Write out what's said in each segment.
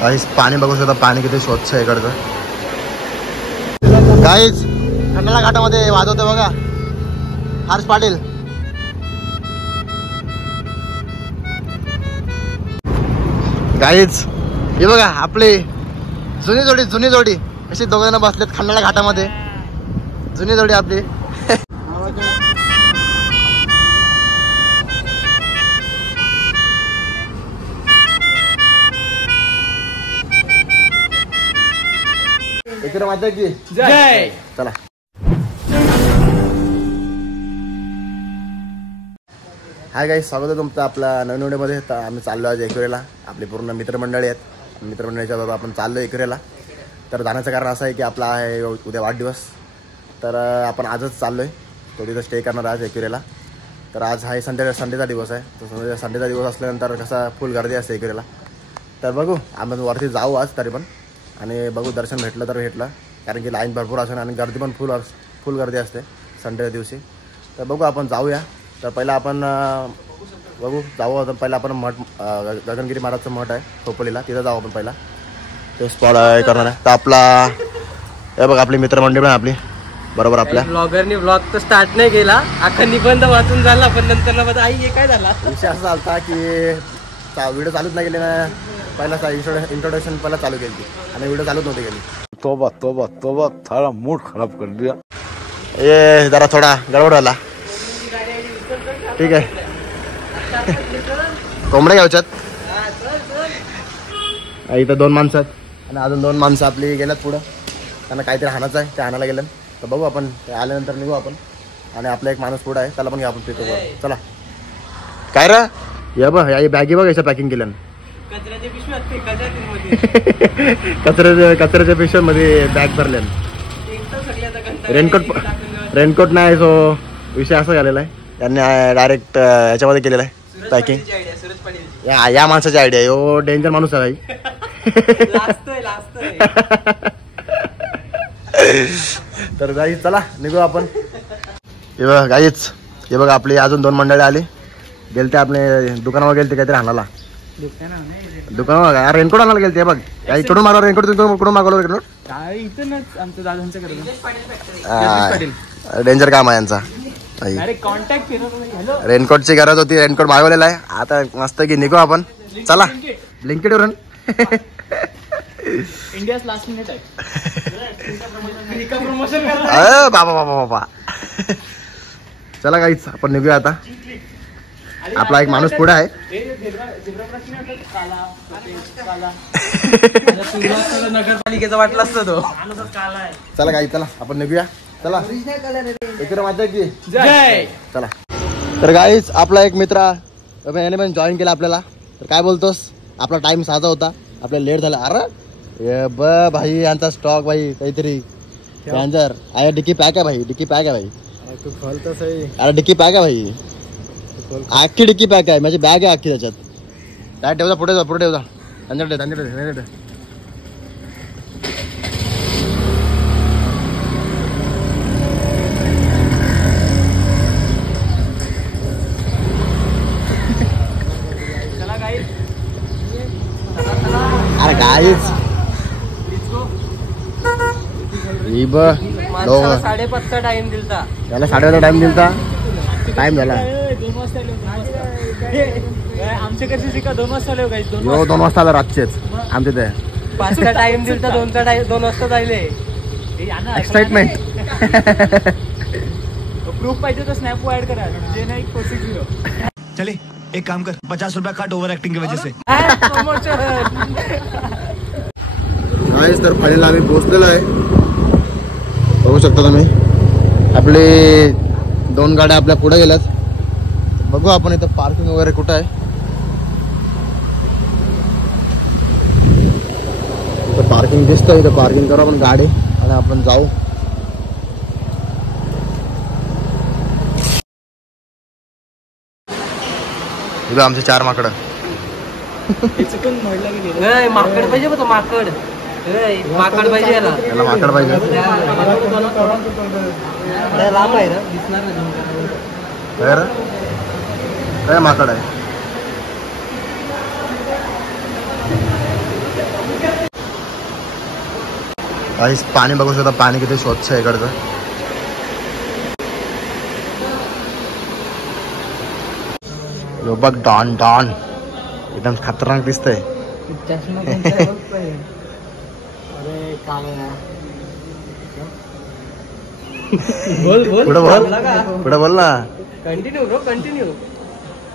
काहीच पाणी बघू शकता, पाणी किती स्वच्छ आहे इकडचं. काहीच खंडाळा घाटामध्ये वाजवते बघा हर्ष पाटील. काहीच हे बघा आपली जुनी जोडी अशी दोघ जण बसलेत खंडाळा घाटामध्ये. जुनी जोडी आपली. इकडे माता की जय. चला हाय गाईस, स्वागत आहे तुमचं आपल्या नवीन व्हिडिओमध्ये. तर आम्ही चाललो आज एकविरेला. आपली पूर्ण मित्रमंडळी आहेत. मित्रमंडळीच्या बरोबर आपण चाललो एकविरेला. तर जाण्याचं कारण असं आहे की आपला आहे उद्या वाढदिवस. तर आपण आजच चाललो आहे. तो तिथं स्टे करणार आज एकविरेला. तर आज आहे संडेचा दिवस आहे. तर संडेचा दिवस असल्यानंतर कसा फुल गर्दी असते एकविरेला. तर बघू आपण वरती जाऊ आज तरी पण, आणि बघू दर्शन भेटलं तर भेटलं, कारण की लाईन भरपूर असेल आणि गर्दी पण फुल गर्दी असते संडेच्या दिवसी. तर बघू आपण जाऊया. तर पहिला आपण जाऊ पहिला आपण मठ, गगनगिरी महाराजचं मठ आहे खोपोलीला, तिथं जाऊ आपण पहिला. ते स्पॉट करणार आहे. तर आपला हे बघ आपली मित्रमंडळी पण आपली बरोबर. आपल्या ब्लॉगरनी ब्लॉग तर स्टार्ट नाही केला, अख्खा निबंध वाचून झाला, पण नंतर आई हे काय झाला विषय असा चालता की व्हिडिओ चालूच नाही गेले ना. पहिला इंट्रोडक्शन पहिला चालू केली आणि व्हिडिओ चालूच नव्हती गेली. तोबा तोबा तोबा, थारा मूड खराब कर दिया. ये जरा थोडा गडबड झाला. ठीक आहे, कोंबड्या घ्यायच्यात. इथं 2 माणसं आहेत आणि अजून 2 माणसं आपली गेल्यात पुढं. त्यांना काहीतरी हाणायचं आहे, ते हाणायला गेलं. तर बघू आपण, ते आल्यानंतर निघू आपण. आणि आपला एक माणूस पुढं आहे, त्याला पण घ्या आपण पितो. चला काय रे, या बघ या बॅगी बघ याच्या पॅकिंग केल्यानं. कचऱ्याच्या पिशव्यांमध्ये बॅग भरल्यानं. रेनकोट नाही. सो विषय असा झालेला आहे, त्यांनी डायरेक्ट याच्यामध्ये केलेला आहे पॅकिंग. या माणसाची आयडिया. यो डेंजर माणूस आहे भाई. तर गाईच चला निघू आपण. हे बघा गाईच, हे बघा आपली अजून 2 मंडळी आली. गेलते आपले दुकानावर गेलते काहीतरी आणायला. दुकानावर काय रेनकोट आणायला गेलते. बघ काही कुठून मागवलं रेनकोट, कुठून मागवलं रेनकोट? डेंजर काम आहे यांचा. रेनकोटची गरज होती, रेनकोट मागवलेला आहे. आता मस्त की निघू आपण. चला ब्लिंकिट वरून. बाबा बाबा बाबा. चला काहीच आपण निघूया आता. आपला एक माणूस पुढे आहे. नगरपालिकेचा वाटला असतो तो. चला काही चला आपण निघूया. चला इकडे माझ्या की जय. चला. तर गाईच आपला एक मित्र याने पण जॉईन केला आपल्याला. तर काय बोलतोस, आपला टाइम साधा होता, आपल्याला लेट झाला. अरे भाई यांचा स्टॉक भाई काहीतरी डेंजर आहे. डिक्की पॅक आहे भाई, डिक्की पॅक आहे भाई. तू खोलतोस. अरे डिक्की पॅक आहे भाई, अख्खी डिक्की पॅक आहे. माझी बॅग आहे अख्खी त्याच्यात. काय ठेवता पुढे जा, पुढे ठेवता. त्यांच्याकडे अरे गाईच 5:30 टाइम दिलता. त्याला 5:30 टाइम दिलता. टाइम झाला आमच्या कशी शिका 2 वाजता आलो. 2 वाजता आला रातचेच आमच्या ते. 5चा टाइम दिलता, 2 वाजता जायले. एक्साइटमेंट. प्रूफ पाहिजे तर स्नॅप ऍड करा. जे नाही 460. चले एक काम कर, 50 रुपया काट ओव्हर ऍक्टिंग की वजह से. नाहीच तर फायनल आम्ही पोहोचलेलो आहे. बघू शकता तुम्ही आपले 2 गाड्या आपल्या पुढे गेल्यात. बघू आपण इथं पार्किंग वगैरे कुठं आहे. इथं पार्किंग दिसतं, इथं पार्किंग करू आपण गाडी आणि आपण जाऊ. इथं आमचे 4 माकडं. माकड पाहिजे बघ, माकड माकड पाहिजे. याला माकड पाहिजे. लांब आहे ना, दिसणार नाही. काय माकड आहे. गाईस पाणी बघू शकता, पाणी किती स्वच्छ आहे इकडचं. यो बघ डॉन डॉन एकदम खतरनाक दिसतंय. बोल बोल पुढे बोल, पुढे बोल ना. Continue bro continue.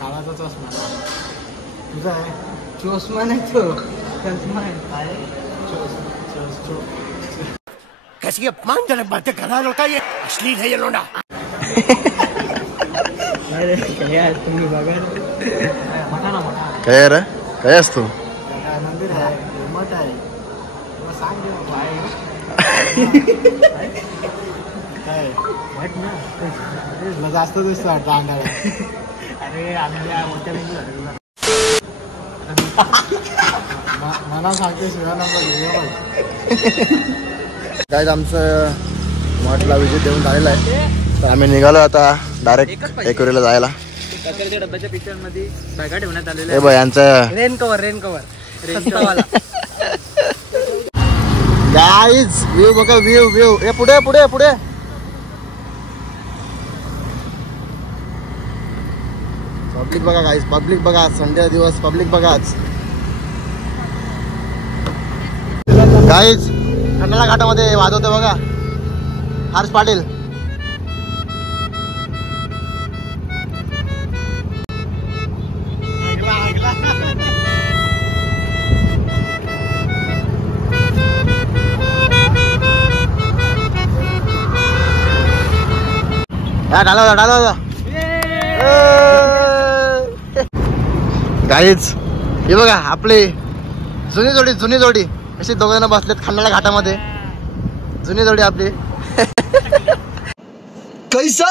काळाचा चष्मा तुझा आहे. चष्मा नाही तो, चष्मा आहे. कैसी अपमानजनक बातें कर रहा लड़का, ये अश्लील है ये लोंडा. अरे काय आहे तुम्ही बघा. मोठा ना मोठा काय रे, काय असतो? मंदिर आहे, मठ आहे. तुला सांग दे काय मठ ना. तुला जास्त दिसतो वाटतं अंगाला. अरे आम्ही मोठ्या बिंदू झाले. मला सांगते शिवाय नंबर. काय आमचं मठला विजिट देऊन झालेला आहे, तर आम्ही निघालो आता डायरेक्ट एकविरेला जायला. कचऱ्याच्या डब्याच्या पिशव्यां मध्ये बॅगा ठेवण्यात आलेल्या. हे बघ यांचं रेन कव्हर रेनचा गाईज व्ह्यू बघा, व्ह्यू व्ह्यू. हे पुढे पुढे पुढे. पब्लिक बघा गाईज, पब्लिक बघा. संडे दिवस पब्लिक बघाच गाईज. खंडाळा घाटामध्ये वाजवते बघा हर्ष पाटील. डालो गाईज. हे बघा आपली जुनी जोडी अशी दोघ जण बसलेत खंडाळा घाटामध्ये. जुनी जोडी आपली. कैसा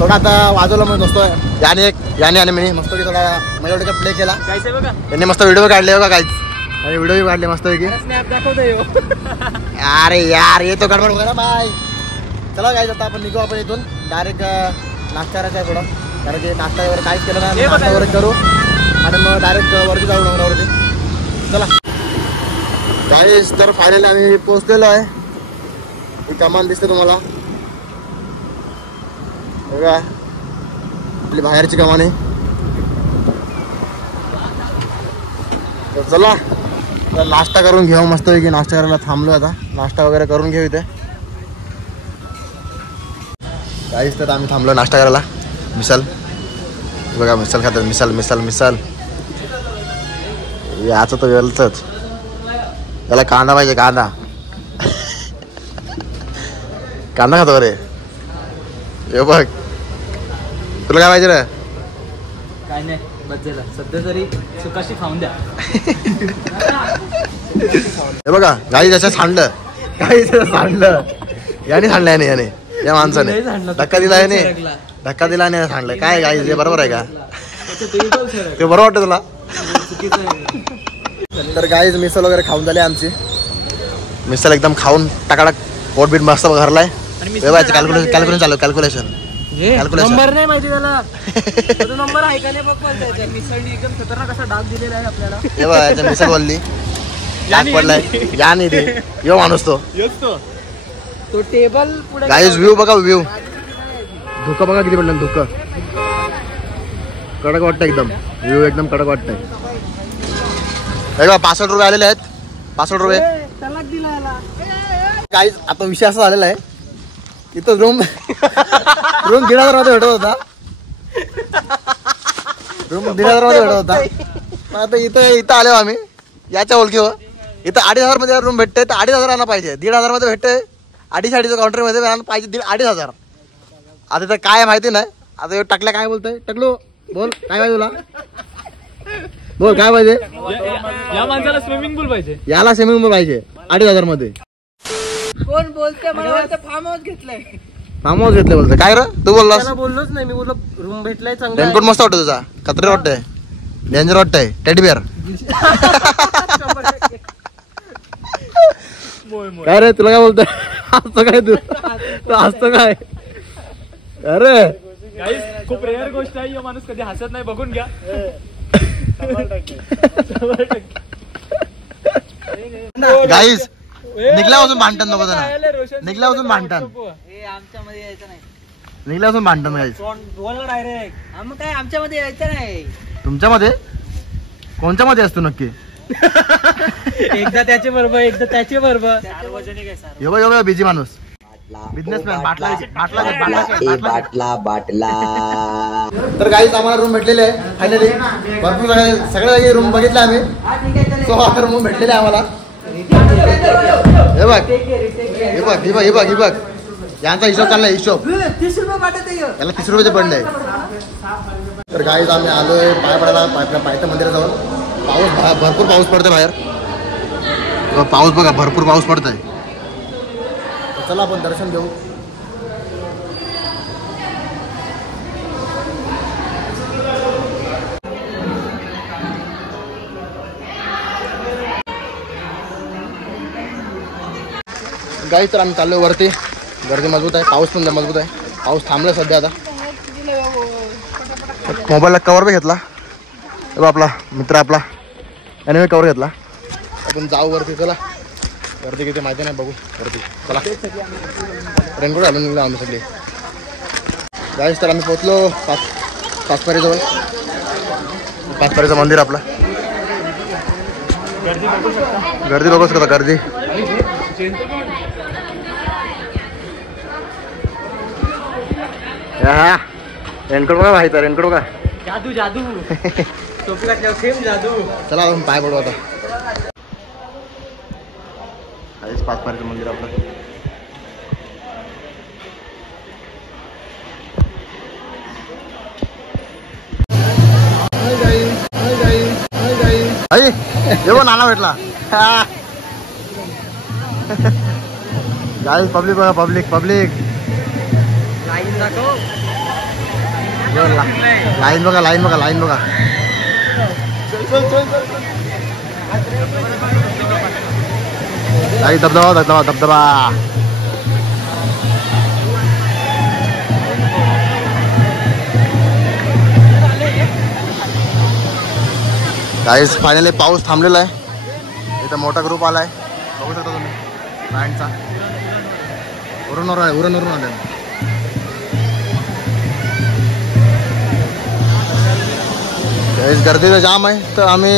थोडा आता वाजवला म्हणून नसतो. याने आणि मी मस्त की थोडा माझ्या प्ले केला. त्यांनी मस्त व्हिडिओ काढले बघा काय, आणि व्हिडिओ काढले मस्त की. अरे यार येतो गडबड वगैरे बाय. चला काय आता आपण निघू. आपण इथून डायरेक्ट नाश्ता करायचा आहे पुढं, कारण की नाश्ता वगैरे काहीच केलं नाही. नाश्ता वगैरे करू आणि मग डायरेक्ट वरती जाऊ डोंगरावरती. चला गाईस, तर फायनली आम्ही पोहोचलेलो आहे. ही कमान दिसते तुम्हाला बघा, आपली बाहेरची कमान आहे. तर चला तर नाश्ता करून घेऊ मस्त की. नाश्ता करायला थांबलो आता, नाश्ता वगैरे करून घेऊ इथे. काहीच तर आम्ही थांबलो नाश्ता करायला. मिसल बघा, मिसल खातात. मिसल याचं तर वेलचंच. त्याला कांदा पाहिजे, कांदा खातो रे. हे बघ, तुला काय पाहिजे रे? काय नाही बस झालं सध्या तरी सुकाशी खाऊन द्या. हे बघा गाई त्याच्यात सांडलं, याने सांडलं याने या माणसाने. धक्का दिला याने, धक्का दिला आणि सांडलं. काय गाई हे बरोबर आहे का? ते बरं वाटतं तुला? तर गाईज मिसल वगैरे खाऊन झाली आमची. मिसल एकदम खाऊन टाकाटाक पोट बीट मस्त भरलाय. कॅल्क्युलेशन नंबर नाही माहिती त्याला. नंबर आहे का नाही बघ. पण मिसळी एकदम खतरनाक असा डाग दिलेला आहे आपल्याला. हे बघा याच्या मिसल बोलली डाग पडलाय. या नाही ते यो माणूस तो टेबल पुढे. गाईज व्ह्यू बघा, व्ह्यू धुकं बघा किती पडलं. धुकं कडक वाटतं एकदम. व्ह्यू एकदम कडक वाटतंय. हे बघा 65 रुपये आलेले आहेत. 65 रुपये गाईज. आता विषय असा झालेला आहे इथं रूम 1,500 मध्ये भेटत होता. रूम 1,500 मध्ये भेटत होता. आता इथं आलो आम्ही याच्या ओळखीवर. इथं 2,500 मध्ये रूम भेटते तर 2,500 पाहिजे. 1,500 मध्ये भेटते 2,500 काउंटर मध्ये पाहिजे 2,500. आता तर काय माहिती नाही. आता टाकल्या काय बोलतोय टकलो बोल काय पाहिजे तुला बोल काय पाहिजे. या माणसाला स्विमिंग पूल पाहिजे. याला स्विमिंग पूल पाहिजे 2,500 मध्ये. कोण बोलते मला फार्म हाऊस घेतलंय. फार्म हाऊस घेतलं बोलतोय काय रे तू बोललास. बोललोच नाही मी बोललो रूम भेटलाय चांगला. रेनकोट मस्त वाटतो तुझा. खतरे वाटतंय डेंजर वाटतंय टेडी बिअर. काय रे तुला काय बोलतोय हसतो काय तू हसतो काय. अरे खूप रेअर गोष्ट आहे. माणूस कधी हसत नाही बघून घ्या. गाईस निघल्यापासून भांडण नको ना. निघल्यापासून भांडण आमच्यामध्ये यायचं नाही. निघल्यापासून भांडण गाईस. बोल डायरेक्ट. मग काय आमच्यामध्ये यायचं नाही. तुमच्यामध्ये कोणत्या मध्ये असतो नक्की. एकदा त्याचे बरोबर एकदा त्याचे बरोबर. सार्वजनिक आहे. एवढा बिझी माणूस बिझनेसमॅन. बाटला तर काहीच आम्हाला रूम भेटलेले आहे फायनली. भरपूर सगळ्या जागी रूम बघितले आम्ही. सो आता रूम भेटलेले आम्हाला. हे बघ यांचा हिशोब चाललाय. हिशोब 30 रुपये वाटत आहे. याला 30 रुपयाचे पडले. तर काहीच आम्ही आलोय पाय पडायला पायथ्या मंदिराजवळ. भरपूर पाऊस पडतोय बाहेर. पाऊस बघा भरपूर पाऊस पडतोय. चला आपण दर्शन घेऊ. गाई तर आम्ही चाललोय वरती. गर्दी मजबूत आहे. पाऊस पण मजबूत आहे. पाऊस थांबला सध्या आता. मोबाईलला कवर बी घेतला. आपला मित्र आपला याने कवर घेतला. आपण जाऊ वरती. चला गर्दी किती माहिती नाही बघू वरती. चला रेनकोट घालून निघलो आम्ही सगळे. गाईस तर आम्ही पोहोचलो पाचपारीजवळ. पाचपारीचं मंदिर आपलं. गर्दी बघूच का गर्दी. रेनकोट बघा माहिती आहे. रेनकोट बघा जादू जादू. टोपी घातल्यावर सेम जादू. चला आपण पाय पडू आता. आधीच पाचपारीचं मंदिर आपलं. जेव्हा नाना भेटला गाईस. पब्लिक बघा पब्लिक लाईन दाखव. लाईन बघा. धबधबा. गाईस फायनली पाऊस थांबलेला आहे. इथं मोठा ग्रुप आलाय बघू शकता तुम्ही बँडचा. उरण आले. गाईस गर्दी जाम आहे. तर आम्ही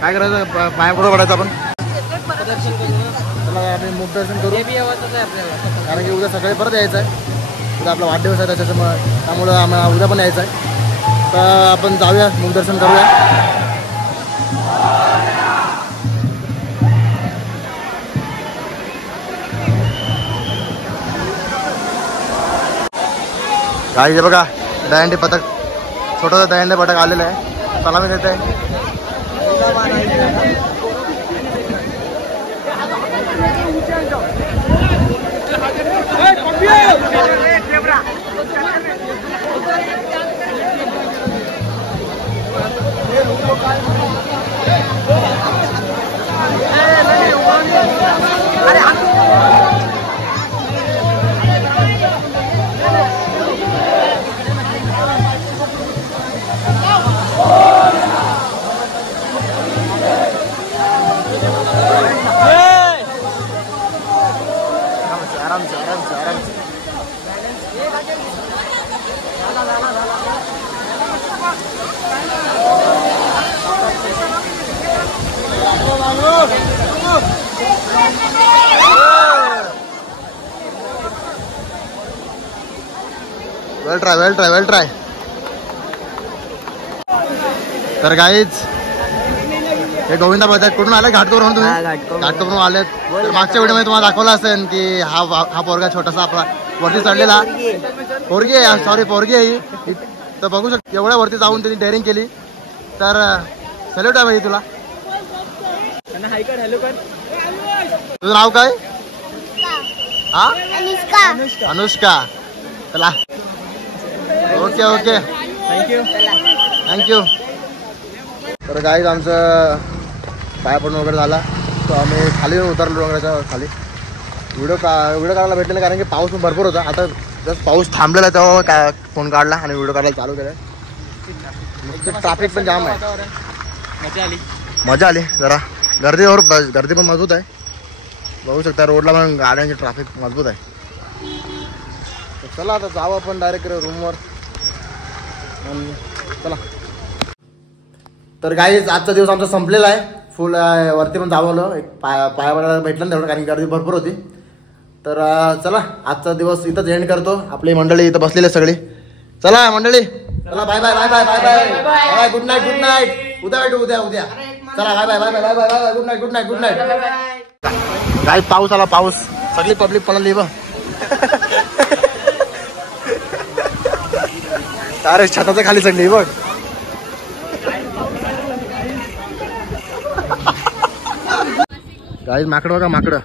काय करायचं पाया पुढं पडायचं आपण. चला आम्ही मुख दर्शन करू. कारण की उद्या सकाळी परत यायचं आहे. उद्या आपला वाढदिवस आहे त्यामुळं आम्हाला उद्या पण यायचं आहे. तर आपण जाऊया मुख दर्शन करूया. गाडी बघा दहीहंडी पथक. छोटंसं दहीहंडी पथक आलेलं आहे. सलामी देत आहे. वेल ट्राय. तर गाईच हे गोविंदा बद्दल कुठून आले? घाटकोपरून तुम्ही? घाटकोपरून आलेत. तर मागच्या व्हिडिओमध्ये तुम्हाला दाखवलं असेल की हा पोरगा छोटासा आपला वरती चढलेला. पोरगी आहे, सॉरी पोरगी आहे ही. तर बघू शकतो एवढ्या वरती जाऊन त्यांनी डेअरिंग केली. तर सॅल्यूट आहे भाई तुला. तुझं नाव काय? हा अनुष्का. चला ओके थँक्यू. तर गाईज आमचं पाया पडून वगैरे झाला. तर आम्ही खाली उतरलो डोंगराच्या खाली. व्हिडिओ काढायला भेटले नाही कारण की पाऊस पण भरपूर होता. आता जस्ट पाऊस थांबलेला तेव्हा काय फोन काढला आणि व्हिडिओ काढायला चालू केलं. ट्रॅफिक पण जाम आहे. मजा आली जरा. गर्दी पण मजबूत आहे. बघू शकता रोडला पण गाड्यांची ट्रॅफिक मजबूत आहे. चला आता जाऊ आपण डायरेक्ट रूमवर. चला. तर गाईज आजचा दिवस आमचा संपलेला आहे. फुल वरती पण जावलं. एक पाया पडायला भेटलं ना तेवढं कारण गर्दी भरपूर होती. तर चला आजचा दिवस इथंच एंड करतो. आपली मंडळी इथं बसलेली सगळी. चला मंडळी चला bye bye bye bye bye bye bye. Good night. उद्या भेटू उद्या. चला bye bye bye bye bye bye. Good night. Guys पाऊस आला. पाऊस सगळी पब्लिक पळाली बघ. अरे छताच्या खाली चढली बघ. गाईज माकडं बघा माकडं.